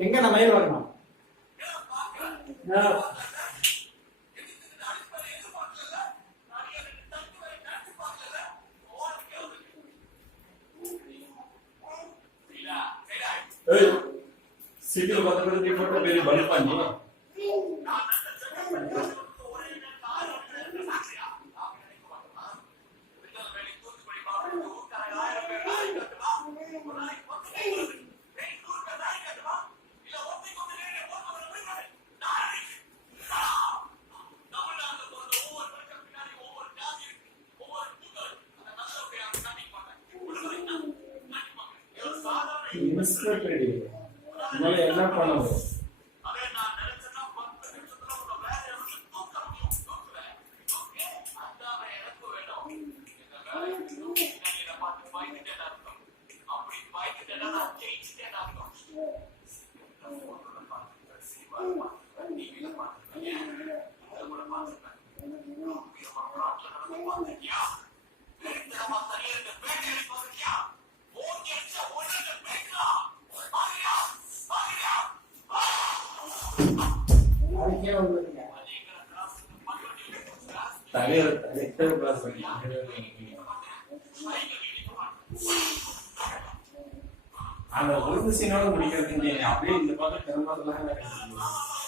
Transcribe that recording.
எங்க நம்ம மயில் வரணும் சிட்டில பக்கத்துல நீ போட்ட பெரிய பல்ப் பண்ணி என்ன பண்ணணும் அந்த ஒரு சீனோட முடிக்கிறது அப்படியே இந்த பக்கம் பெரும்பாலும்